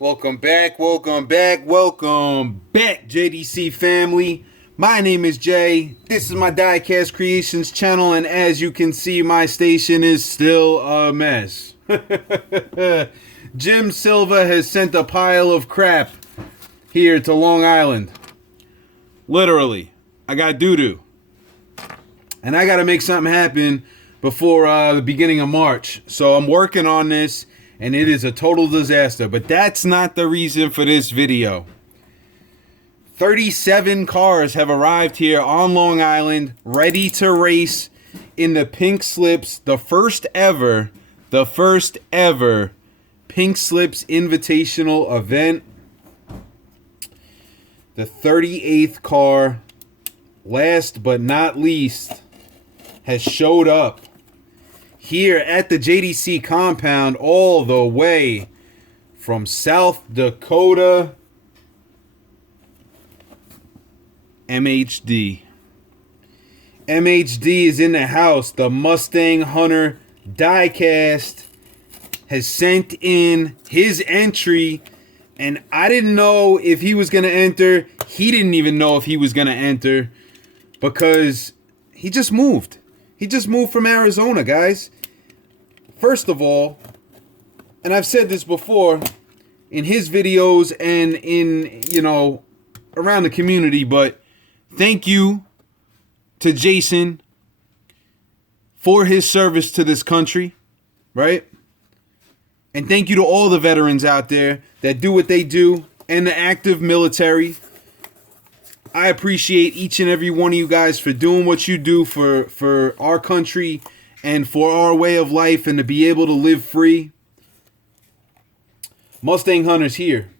Welcome back, JDC Family. My name is Jay. This is my Diecast Creations channel, and as you can see, my station is still a mess. Jim Silva has sent a pile of crap here to Long Island. Literally. I got doo-doo. And I got to make something happen before the beginning of March. So I'm working on this, and it is a total disaster. But that's not the reason for this video. 37 cars have arrived here on Long Island, ready to race in the Pink Slips, the first ever Pink Slips Invitational event. The 38th car, last but not least, has showed up here at the JDC Compound all the way from South Dakota. MHD is in the house. The Mustang Hunter Diecast has sent in his entry, and I didn't know if he was going to enter. He didn't even know if he was going to enter because he just moved. He just moved from Arizona, guys. First of all, and I've said this before in his videos and in, around the community, but thank you to Jason for his service to this country, right? And thank you to all the veterans out there that do what they do and the active military. I appreciate each and every one of you guys for doing what you do for our country and for our way of life and to be able to live free. Mustang Hunter's here.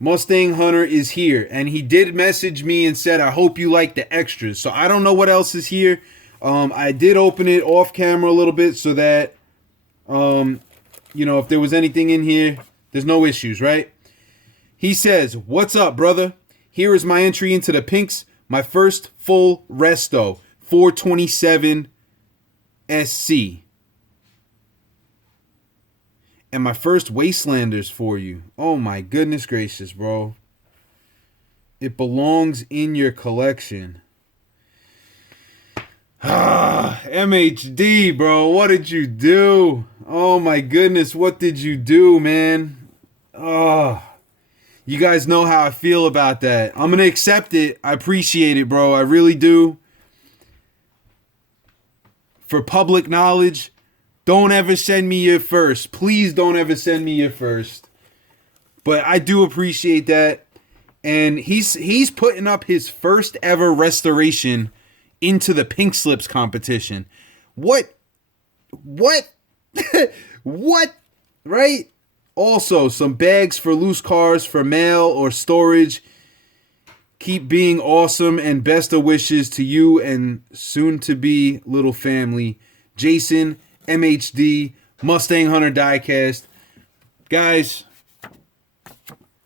Mustang Hunter is here. And he did message me and said, I hope you like the extras. So I don't know what else is here. I did open it off camera a little bit so that, if there was anything in here, there's no issues, right? He says, what's up, brother? Here is my entry into the Pinks, my first full resto, 427 SC. And my first Wastelanders for you. Oh my goodness gracious, bro. It belongs in your collection. MHD, bro. What did you do? Oh my goodness, what did you do, man? You guys know how I feel about that. I'm going to accept it. I appreciate it, bro. I really do. For public knowledge, don't ever send me your first. Please don't ever send me your first. But I do appreciate that. And he's putting up his first ever restoration into the Pink Slips competition. What? What? Right? Also, some bags for loose cars for mail or storage. Keep being awesome and best of wishes to you and soon-to-be little family. Jason, MHD, Mustang Hunter Diecast. Guys,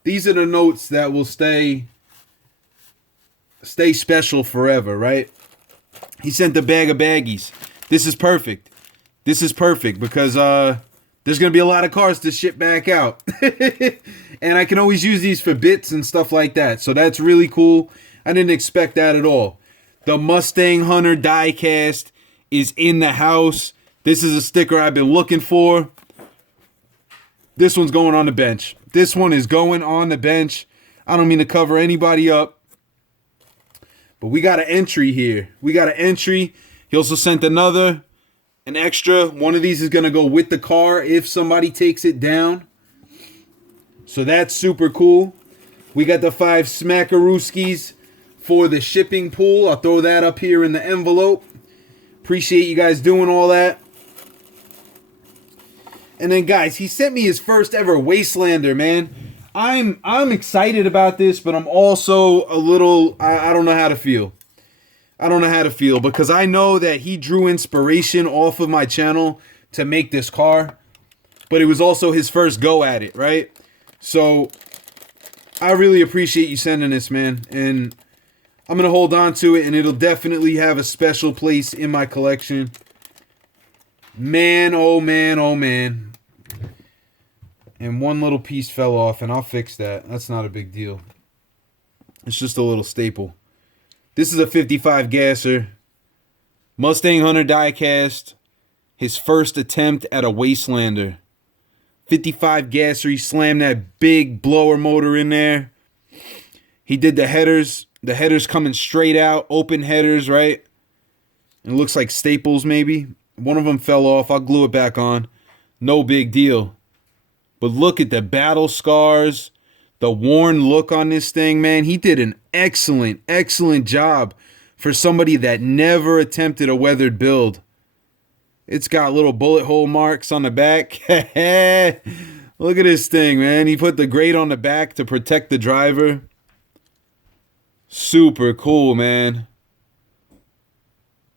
these are the notes that will stay special forever, right? He sent a bag of baggies. This is perfect. This is perfect because there's going to be a lot of cars to ship back out. And I can always use these for bits and stuff like that. So that's really cool. I didn't expect that at all. The Mustang Hunter Diecast is in the house. This is a sticker I've been looking for. This one's going on the bench. This one is going on the bench. I don't mean to cover anybody up. But we got an entry here. We got an entry. He also sent an extra. One of these is going to go with the car if somebody takes it down. So that's super cool. We got the 5 Smackarooskies for the shipping pool. I'll throw that up here in the envelope. Appreciate you guys doing all that. And then, guys, he sent me his first ever Wastelander, man. I'm excited about this, but I'm also a little, I don't know how to feel. I don't know how to feel because I know that he drew inspiration off of my channel to make this car, but it was also his first go at it, right? So I really appreciate you sending this, man, and I'm going to hold on to it, and it'll definitely have a special place in my collection. Man, oh man, oh man. And one little piece fell off, and I'll fix that. That's not a big deal. It's just a little staple. This is a 55 gasser. Mustang Hunter diecast. His first attempt at a Wastelander. 55 gasser. He slammed that big blower motor in there. He did the headers. The headers coming straight out. Open headers, right? It looks like staples maybe. One of them fell off. I'll glue it back on. No big deal. But look at the battle scars. The worn look on this thing, man. He did an excellent, excellent job for somebody that never attempted a weathered build. It's got little bullet hole marks on the back. Look at this thing, man. He put the grate on the back to protect the driver. Super cool, man.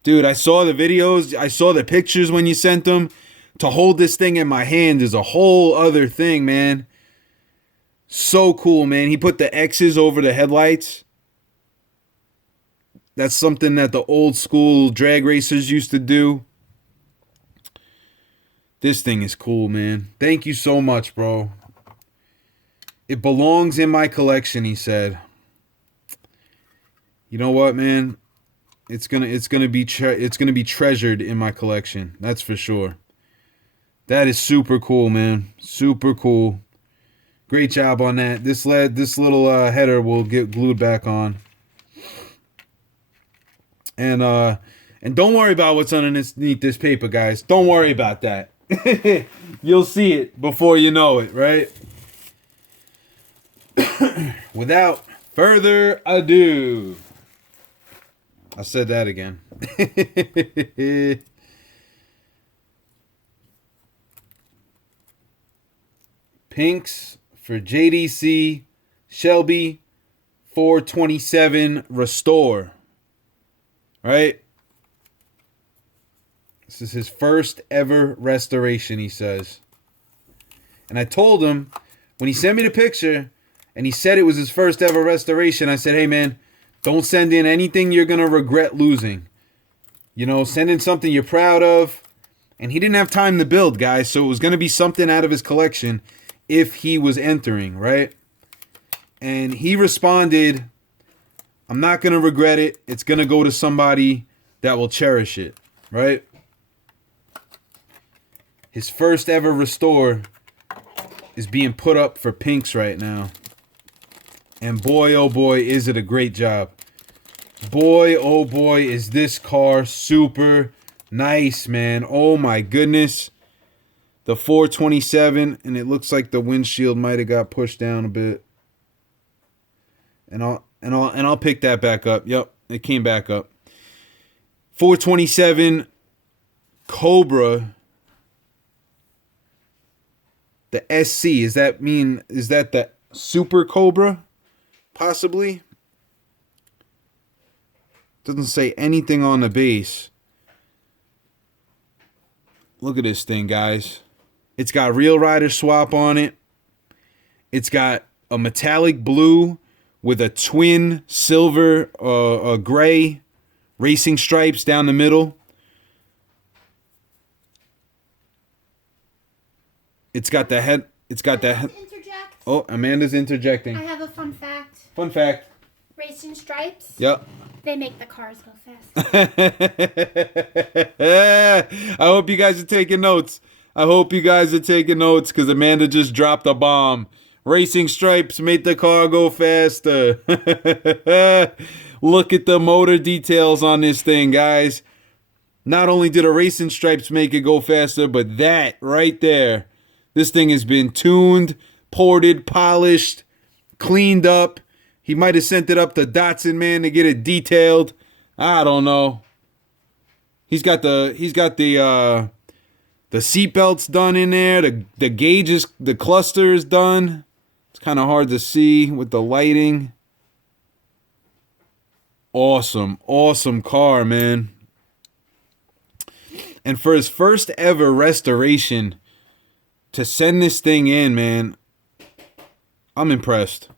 Dude, I saw the videos. I saw the pictures when you sent them. To hold this thing in my hand is a whole other thing, man. So cool, man. He put the X's over the headlights. That's something that the old school drag racers used to do. This thing is cool, man. Thank you so much, bro. It belongs in my collection, he said. You know what, man? It's gonna be treasured in my collection. That's for sure. That is super cool, man. Super cool. Great job on that. This little header will get glued back on. And don't worry about what's underneath this paper, guys. Don't worry about that. You'll see it before you know it, right? Without further ado. I said that again. Pinks for JDC Shelby 427 Restore. Right? This is his first ever restoration, he says. And I told him, when he sent me the picture, and he said it was his first ever restoration, I said, hey man, don't send in anything you're going to regret losing. You know, send in something you're proud of. And he didn't have time to build, guys, so it was going to be something out of his collection if he was entering, right? And he responded, I'm not going to regret it. It's going to go to somebody that will cherish it, right? His first ever restore is being put up for Pinks right now. And boy, oh boy, is it a great job. Boy, oh boy, is this car super nice, man. Oh my goodness. The 427, and it looks like the windshield might have got pushed down a bit. And I'll pick that back up. Yep, it came back up. 427 Cobra. The SC, is that the Super Cobra? Possibly. Doesn't say anything on the base. Look at this thing, guys. It's got Real Rider swap on it. It's got a metallic blue with a twin silver, gray racing stripes down the middle. It's got the head. It's got the head. Oh, Amanda's interjecting. I have a fun fact. Fun fact. Racing stripes. Yep. They make the cars go fast. I hope you guys are taking notes. Because Amanda just dropped a bomb. Racing stripes make the car go faster. Look at the motor details on this thing, guys. Not only did a racing stripes make it go faster, but that right there. This thing has been tuned, ported, polished, cleaned up. He might have sent it up to Datsun, man, to get it detailed. I don't know. He's got the seat belts done in there. The gauges, the cluster is done. It's kind of hard to see with the lighting. Awesome, awesome car, man. And for his first ever restoration, to send this thing in, man, I'm impressed.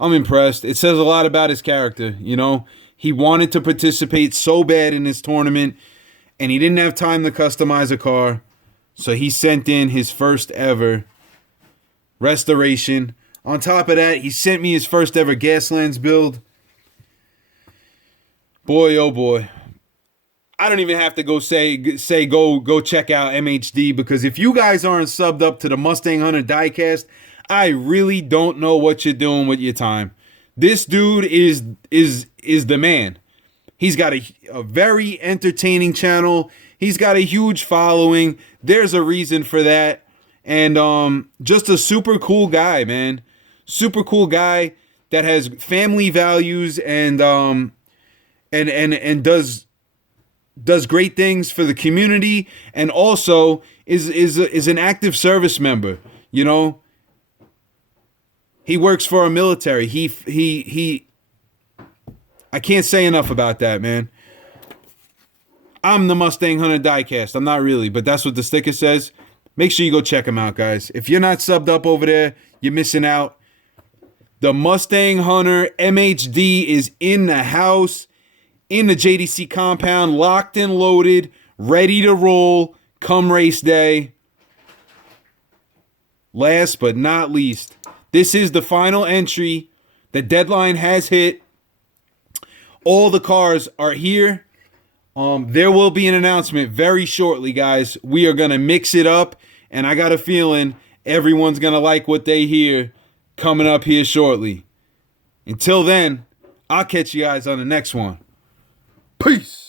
It says a lot about his character, you know. He wanted to participate so bad in this tournament, and he didn't have time to customize a car, so he sent in his first ever. restoration. On top of that, he sent me his first ever Gaslands build. Boy, oh boy. I don't even have to go say go check out MHD, because if you guys aren't subbed up to the Mustang Hunter Diecast, I really don't know what you're doing with your time. This dude is the man. He's got a very entertaining channel. He's got a huge following. There's a reason for that. And just a super cool guy, man. Super cool guy that has family values and does great things for the community, and also is an active service member. You know, he works for our military. He I can't say enough about that, man. I'm the Mustang Hunter Diecast. I'm not really, but that's what the sticker says. Make sure you go check him out, guys. If you're not subbed up over there, you're missing out. The Mustang Hunter MHD is in the house, in the JDC compound, locked and loaded, ready to roll come race day. Last but not least, this is the final entry. The deadline has hit. All the cars are here. There will be an announcement very shortly, guys. We are going to mix it up, and I got a feeling everyone's going to like what they hear coming up here shortly. Until then, I'll catch you guys on the next one. Peace.